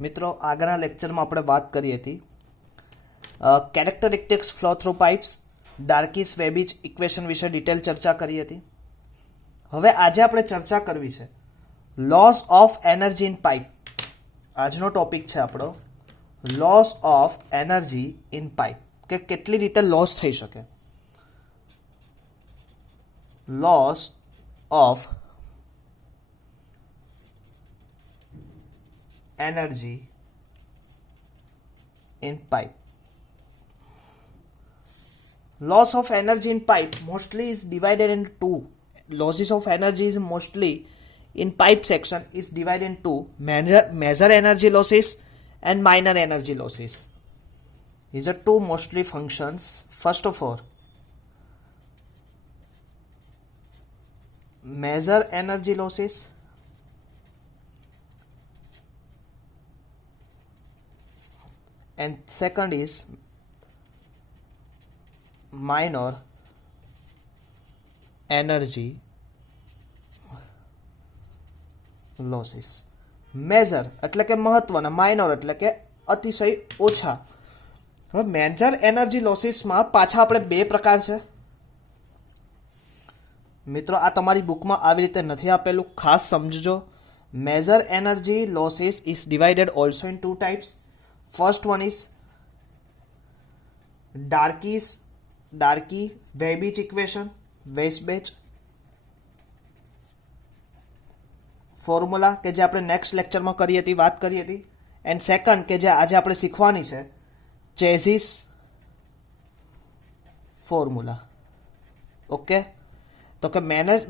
મિત્રો આગળના લેક્ચરમાં આપણે વાત કરી હતી characteristics flow through pipes Darcy's Weisbach equation વિશે ડિટેલ ચર્ચા કરી હતી. હવે આજે આપણે ચર્ચા કરવી છે loss of energy in pipe. આજનો ટોપિક છે આપણો loss of energy in pipe, કે કેટલી રીતે લોસ થઈ શકે. Loss of energy in pipe. Loss of energy in pipe mostly is divided into two. Losses of energy is mostly in pipe section is divided into major energy losses and minor energy losses. These are two mostly functions. First of all, major energy losses and second is minor energy losses. Major એટલે કે મહત્વના, minor એટલે કે અતિશય ઓછા. હવે major energy લોસીસમાં પાછા આપણે બે પ્રકાર છે મિત્રો. આ તમારી બુકમાં આવી રીતે નથી આપેલું, ખાસ સમજજો. Major energy losses is divided also in two types. First one is Darcy-Weisbach equation, Weisbach formula કે જે આપણે નેક્સ્ટ લેક્ચરમાં કરી હતી, વાત કરી હતી. એન્ડ સેકન્ડ કે જે આજે આપણે શીખવાની છે, ચેઝિસ ફોર્મ્યુલા. ઓકે, તો કે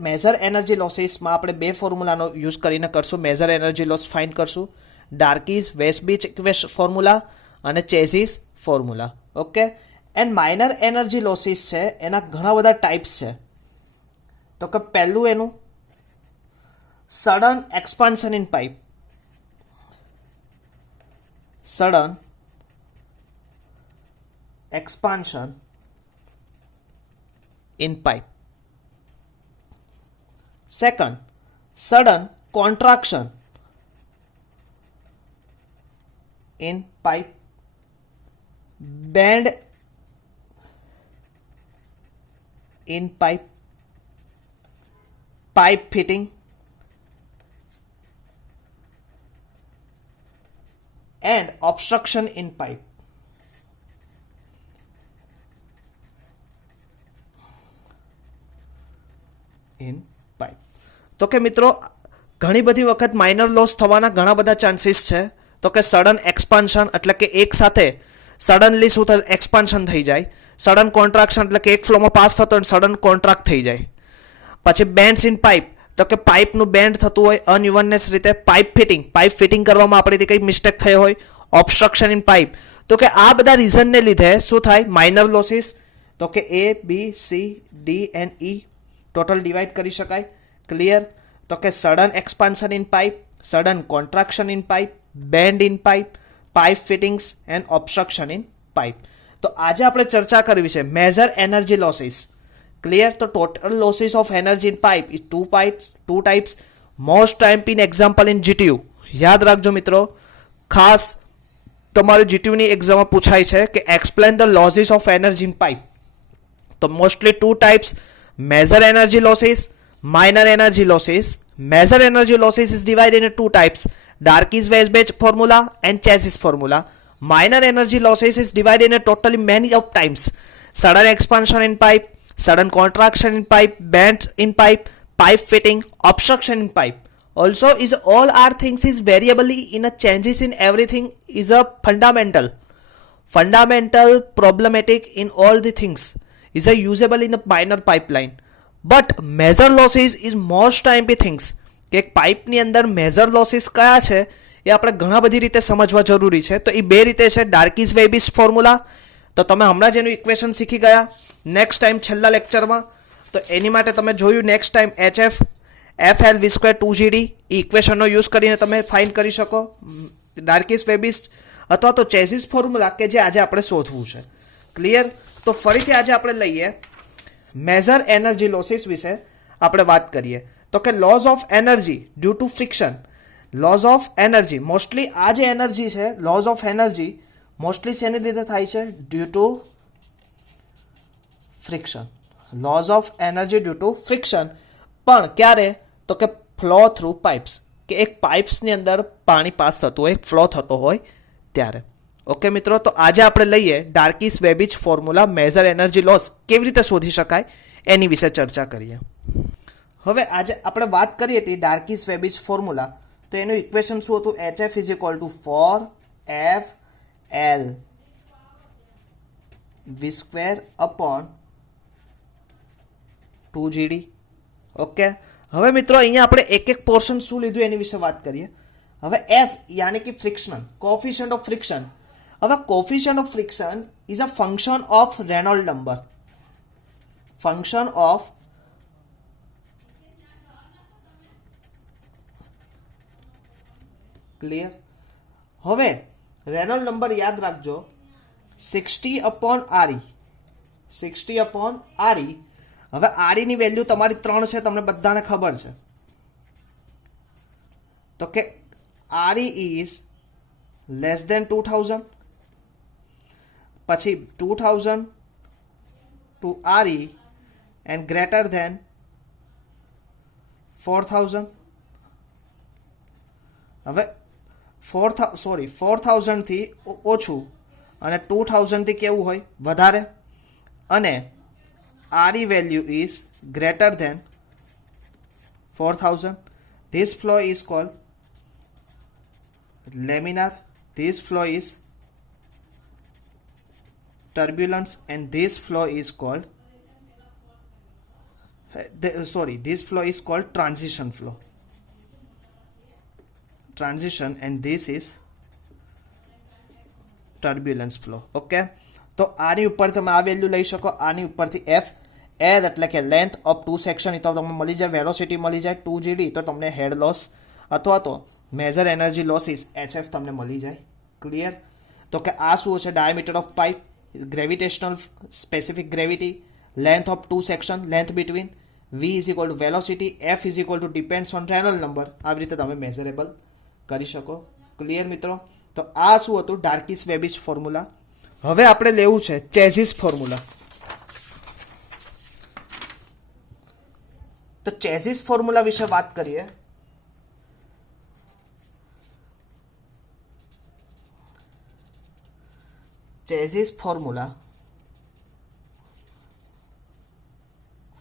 મેજર એનર્જી લોસીસમાં આપણે બે ફોર્મ્યુલાનો યુઝ કરીને કરશું. મેજર એનર્જી લોસ ફાઇન્ડ કરશું, ડાર્કીસ વેસ્બીચ ઇક્વેશન ફોર્મ્યુલા અને Chezy's formula. Okay, and minor energy losses છે, એના ઘણા બધા ટાઈપ્સ છે. તો કે પહેલું એનું sudden expansion in pipe. Sudden expansion in pipe. Second, sudden contraction in pipe. Bend in pipe. Pipe fitting and obstruction in pipe. In pipe. તો કે મિત્રો ઘણી બધી વખત માઇનર લોસ થવાના ઘણા બધા ચાન્સીસ છે. તો કે સડન એક્સપાન્શન એટલે કે એક સાથે સડનલી શું થાય, એક્સપાન્શન થઈ જાય. સડન કોન્ટ્રાક્શન એટલે કે એક ફ્લોમાં પાસ થતો હોય સડન કોન્ટ્રાક્ટ થઈ જાય. પછી બેન્ડ્સ ઇન પાઇપ, તો કે પાઇપનું બેન્ડ થતું હોય અનઇવનનેસ રીતે. પાઇપ ફિટિંગ કરવામાં આપણીથી કંઈક મિસ્ટેક થઈ હોય. ઓબ્સ્ટ્રક્શન ઇન પાઇપ, તો કે આ બધા રીઝનને લીધે શું થાય, માઇનર લોસીસ. તો કે A, B, C, D and E total divide કરી શકાય. ક્લિયર? તો કે sudden expansion in pipe, sudden contraction in pipe, bend in pipe, pipe fittings and obstruction in pipe. તો આજે આપણે ચર્ચા કરવી છે મેજર એનર્જી લોસીસ. ક્લિયર? તો total losses of energy in pipe is two types. Most time in example in GTU. યાદ રાખજો મિત્રો, ખાસ તમારે જીટીયુની એક્ઝામમાં પૂછાય છે કે explain the losses of energy in pipe. તો mostly two types, major energy losses, minor energy losses. Major energy losses is divided into two types, Darcy-Weisbach formula and chassis formula. Minor energy losses is divided into totally many of times, sudden expansion in pipe, sudden contraction in pipe, bends in pipe, pipe fitting, obstruction in pipe. Also is all our things is variably in a changes in everything is a fundamental problematic in all the things is a usable in a minor pipeline. But major losses is most time be things કે એક પાઇપની અંદર major losses કયા છે એ આપણે ઘણા બધી રીતે સમજવા જરૂરી છે. તો એ બે રીતે છે, ડાર્કીસ-વેઇસબેચ ફોર્મ્યુલા. તો તમે હમણાં જ એનું ઇક્વેશન શીખી ગયા નેક્સ્ટ ટાઈમ છેલ્લા લેક્ચરમાં. તો એની માટે તમે જોયું next time HF FL V² 2GD એ ઇક્વેશનનો યુઝ કરીને તમે ફાઇન્ડ કરી શકો ડાર્કીસ-વેઇસબેચ, અથવા તો ચેઝિસ ફોર્મ્યુલા કે જે આજે આપણે શોધવું છે. ક્લિયર? તો ફરીથી આજે આપણે લઈએ મેજર એનર્જી લોસીસ વિશે આપણે વાત કરીએ. તો કે loss of energy due to friction loss of energy, mostly આ જે એનર્જી છે, લોઝ ઓફ એનર્જી મોસ્ટલી શેની લીધે થાય છે? Due to friction. Loss of energy due to friction. પણ ક્યારે? તો કે ફ્લો થ્રુ પાઇપ્સ, કે એક પાઇપ્સની અંદર પાણી પાસ થતું હોય, ફ્લો થતો હોય ત્યારે. ઓકે મિત્રો, તો આજે આપણે લઈએ ડાર્કીસ-વેબીજ ફોર્મ્યુલા મેઝર એનર્જી લોસ કેવી રીતે શોધી શકાય એની વિશે ચર્ચા કરીએ. હવે આજે આપણે વાત કરી હતી ડાર્કીસ-વેબીજ ફોર્મ્યુલા, તો એનું ઇક્વેશન શું હતું? HF is equal two 4FL V square upon 2GD. Okay, હવે મિત્રો અહીંયા આપણે એક એક પોર્શન શું લીધું એની વિશે વાત કરીએ. હવે F યાની કે ફ્રિક્શન, કોફિશિયન્ટ ઓફ ફ્રિક્શન. હવે coefficient of friction is a function of Reynold number. Function of clear. હવે રેનોલ્ડ નંબર યાદ રાખજો 60/RE. 60/RE. હવે RE ની વેલ્યુ તમારી 3 છે, તમને બધાને ખબર છે. તો કે RE ઇઝ લેસ ધેન 2000, પછી 2000 to RE and greater than 4000. હવે 4000 થી ઓછું અને 2000 થી કેવું હોય? વધારે. અને RE value is greater than 4000. This flow is called laminar. This flow is turbulence, and this flow is called this flow is called transition flow. Transition, and this is turbulence flow. Okay, તો આની ઉપર તમે આ value લઈ શકો, આની ઉપરથી F air એટલે કે લેન્થ ઓફ ટુ સેક્શન, તો તમને મળી જાય, વેલોસિટી મળી જાય 2GD, તો તમને હેડ લોસ અથવા તો મેજર એનર્જી લોસીસ HF તમને મળી જાય. ક્લિયર. તો કે આ શું છે? Diameter of pipe, gravitational specific gravity, length of two section, length between, V is equal to velocity, F is equal to depends on Reynold number. આવી રીતે તમે મેઝરેબલ કરી શકો. ક્લિયર મિત્રો. તો આ શું હતું? ડાર્કીસ-વેબીજ ફોર્મ્યુલા. હવે આપણે લેવું છે ચેઝિસ ફોર્મ્યુલા. તો ચેઝિસ ફોર્મ્યુલા વિશે વાત કરીએ. Chezy's formula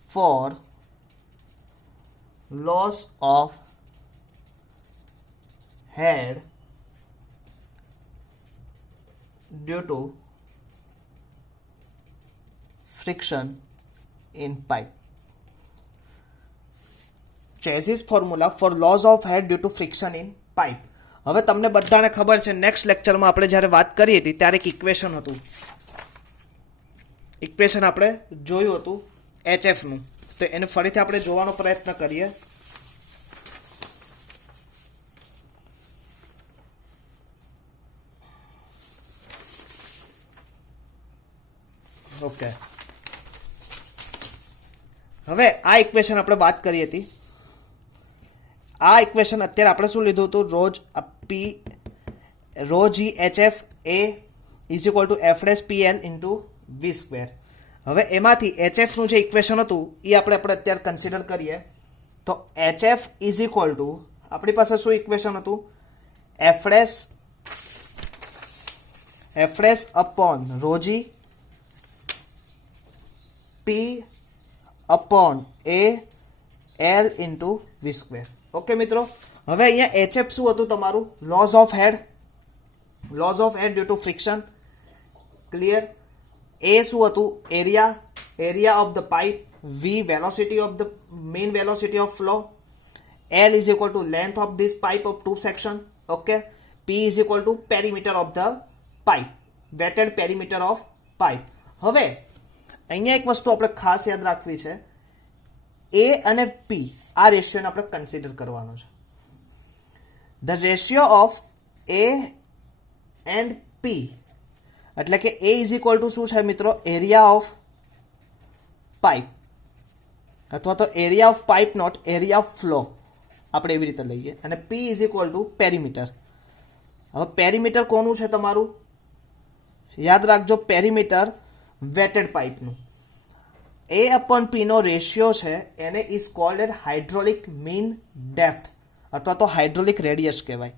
for loss of head due to friction in pipe. Chassis formula for loss of head due to friction in pipe. હવે તમને બધાને ખબર છે, નેક્સ્ટ લેક્ચરમાં આપણે જ્યારે વાત કરી હતી ત્યારે એક ઇક્વેશન હતું, ઇક્વેશન આપણે જોયું હતું HF નું. તો એને ફરીથી આપણે જોવાનો પ્રયત્ન કરીએ. ઓકે, હવે આ ઇક્વેશન આપણે વાત કરી હતી. આ ઇક્વેશન અત્યારે આપણે શું લીધું હતું? Rho g HF A is equal to F'PL into V square. હવે એમાંથી HF નું જે ઇક્વેશન હતું એ આપણે અત્યારે કન્સિડર કરીએ. તો HF ઇઝ ઇક્વલ ટુ આપણી પાસે શું ઇક્વેશન હતું? F' upon rho g P upon A L into V square. Okay મિત્રો, હવે અહીંયા HF શું હતું તમારું? Loss of head due to friction. Clear. A શું હતું? Area of the pipe. V velocity of the mean velocity of flow. L is equal to length of this pipe of two section. Okay. P is equal to perimeter of the pipe, wetted perimeter of pipe. હવે અહીંયા એક વસ્તુ આપણે ખાસ યાદ રાખવી છે, A અને P આ રેશિયોને આપણે કન્સિડર કરવાનો છે. The ratio of A and P એટલે કે A ઇઝ ઇક્વલ ટુ શું છે મિત્રો? એરિયા ઓફ પાઇપ, અથવા તો area of pipe not area of flow. આપણે એવી રીતે લઈએ. અને P is equal to perimeter. હવે પેરીમીટર કોનું છે તમારું? યાદ રાખજો, પેરીમીટર વેટેડ પાઇપનું. A upon P નો રેશિયો છે એને is called at hydraulic mean depth અથવા તો હાઇડ્રોલિક રેડિયસ કહેવાય.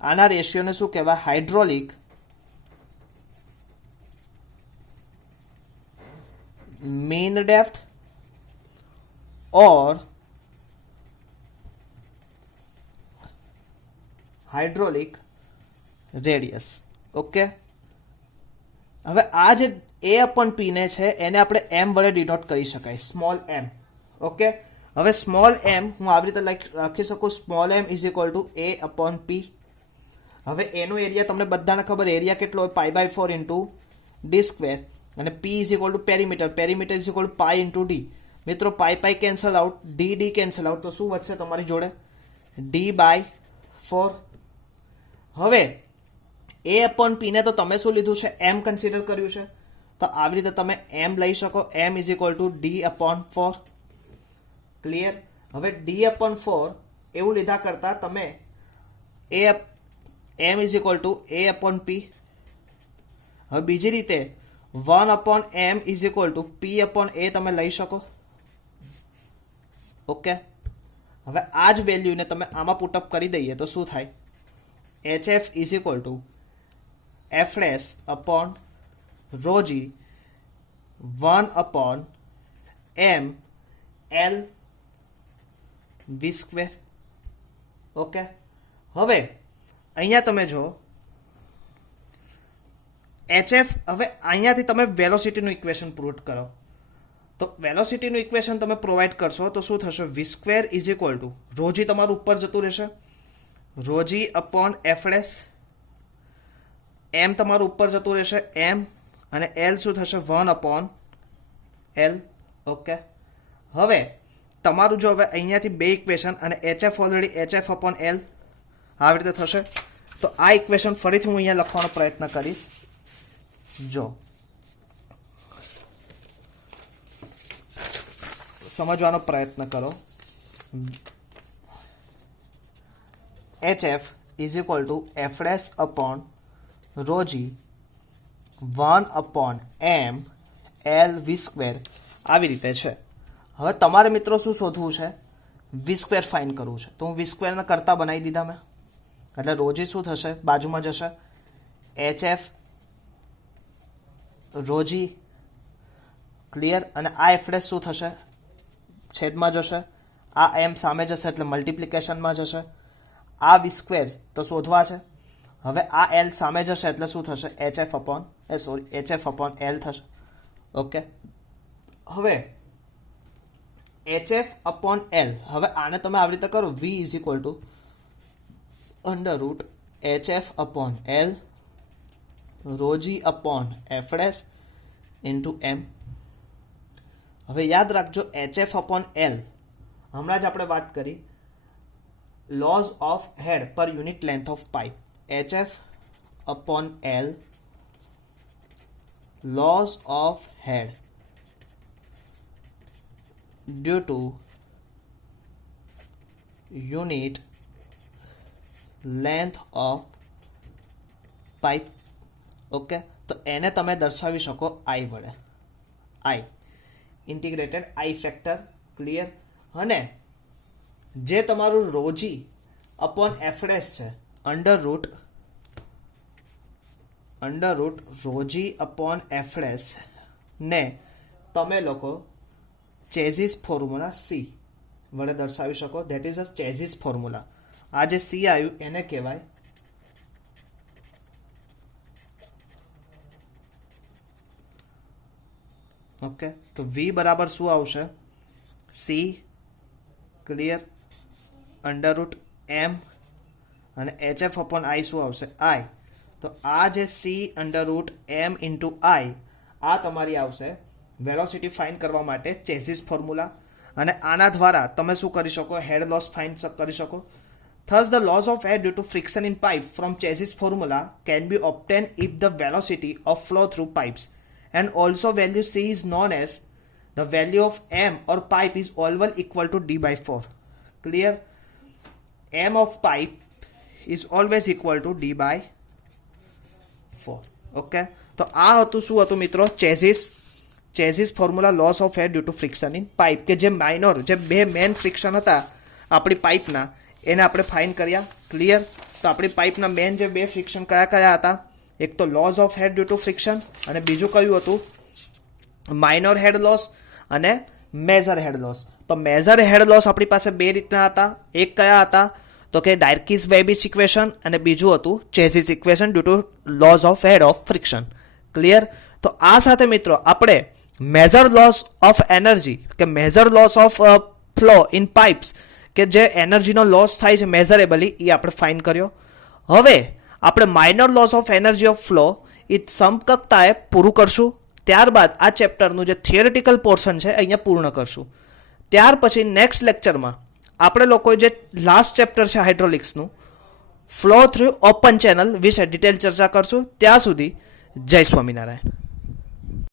આના રેશિયોને શું કહેવાય? Hydraulic mean depth or hydraulic radius. Okay, હવે આ જે A upon P ને છે એને આપણે m વડે ડિનોટ કરી શકાય, સ્મોલ m. ઓકે, હવે સ્મોલ m હું આવી રીતે લખી શકું, small m is equal two A upon P. હવે એનો એરિયા તમને બધાને ખબર, એરિયા કેટલો હોય? π/4 ઇન્ટુ ડી સ્ક્વેર. અને P is equal to perimeter, perimeter is equal to pi into D. મિત્રો pi cancel out, D cancel out, તો શું વધશે તમારી જોડે? d/4. હવે A upon P ને તો તમે શું લીધું છે? m કન્સિડર કર્યું છે. તો આવી રીતે તમે m લઈ શકો, m is equal two d/4. Clear? હવે d/4 એવું લીધા કરતા તમે m is equal two A upon P. હવે બીજી રીતે 1/m is equal two P upon A તમે લઈ શકો. ઓકે, હવે આ જ વેલ્યુને તમે આમાં પુટઅપ કરી દઈએ તો શું થાય? HF is equal two F dash upon rho g 1/m L v square. Okay, હવે અહીંયા તમે જો HF, હવે અહીંયાથી તમે વેલોસિટીનું ઇક્વેશન પ્રૂવ કરો. તો વેલોસિટીનું ઇક્વેશન તમે પ્રોવાઈડ કરશો તો શું થશે? v square is equal two rho g તમારું ઉપર જતું રહેશે, rho g upon F dash, m તમારું ઉપર જતું રહેશે m, અને l શું થશે? 1/L. ઓકે, હવે તમારું જો હવે અહીંયાથી બે ઇક્વેશન અને HF already HF upon L આવી રીતે થશે. તો આ ઇક્વેશન ફરીથી હું અહીંયા લખવાનો પ્રયત્ન કરીશ. જો સમજવાનો પ્રયત્ન કરો. HF is equal two F dash upon rho g 1/m L v square આવી રીતે છે. હવે તમારે મિત્રો શું શોધવું છે? v સ્ક્વેર ફાઇન્ડ કરવું છે. તો હું v સ્ક્વેરના કરતા બનાવી દીધા મેં. એટલે rho g શું થશે? બાજુમાં જશે, HF rho g. ક્લિયર? અને આ F ડેશ શું થશે? છેદમાં જશે, આ m સામે જશે એટલે મલ્ટિપ્લિકેશનમાં જશે. આ v સ્ક્વેર તો શોધવા છે. હવે આ L સામે જશે એટલે શું થશે? HF upon L થશે. ઓકે, હવે HF upon L, હવે આને તમે આવી રીતે કરો, v is equal two under route HF upon L rho g upon F dash into m. હવે યાદ રાખજો, HF upon L હમણાં જ આપણે વાત કરી, લોઝ ઓફ હેડ પર unit length of pipe. HF upon L loss of head due to unit length of pipe. Okay, તો એને તમે દર્શાવી શકો I વડે, I integrated I factor. Clear? અને જે તમારું rho g upon F dash છે, under root rho g upon F dash ને તમે લોકો ચેઝિસ ફોર્મ્યુલા C વડે દર્શાવી શકો. That is a Chezy's formula. આ જે C આવ્યું એને કહેવાય ઓકે, તો V બરાબર શું આવશે? C. Clear? Under route M અને HF upon I શું આવશે? I. તો આ જે C under route M into I આ તમારી આવશે વેલોસિટી ફાઇન્ડ કરવા માટે ચેઝિસ ફોર્મ્યુલા. અને આના દ્વારા તમે શું કરી શકો? હેડ લોસ ફાઇન્ડ કરી શકો. Thus, the loss of air due to friction in pipe from chassis formula can be obtained if the velocity of flow through pipes and also value C is known as the value of M or pipe is always equal to D/4. Clear? m of pipe is always equal to d by 4. Okay, તો આ હતું શું હતું મિત્રો? Chezy's formula loss of air due to friction in pipe, કે જે minor, જે બે મેન ફ્રિક્શન હતા આપણી પાઇપના, એને આપણે ફાઇન કર્યા. ક્લિયર? તો આપણી પાઇપના મેન જે બે ફ્રિક્શન કયા કયા હતા? એક તો loss of head due to friction, અને બીજું કયું હતું? માઇનોર હેડ લોસ અને મેજર હેડ લોસ. તો મેજર હેડ લોસ આપણી પાસે બે રીતના હતા. એક કયા હતા? તો કે ડાયર્કીસ-વેબિચ ઇક્વેશન, અને બીજું હતું Chezy's equation due to loss of head of friction. Clear? તો આ સાથે મિત્રો આપણે મેજર લોસ ઓફ એનર્જી કે major loss of flow in pipes, કે જે એનર્જીનો લોસ થાય છે મેઝરેબલી, એ આપણે ફાઇન કર્યો. હવે આપણે minor loss of energy of flow એ સમકક્ષતાએ પૂરું કરશું. ત્યારબાદ આ ચેપ્ટરનું જે થિયરિટિકલ પોર્શન છે અહીંયા પૂર્ણ કરશું. ત્યાર પછી નેક્સ્ટ લેક્ચરમાં આપણે લોકો જે લાસ્ટ ચેપ્ટર છે હાઇડ્રોલિક્સનું, ફ્લો થ્રુ ઓપન ચેનલ વિશે ડિટેલ ચર્ચા કરશું. ત્યાં સુધી જય સ્વામિનારાયણ.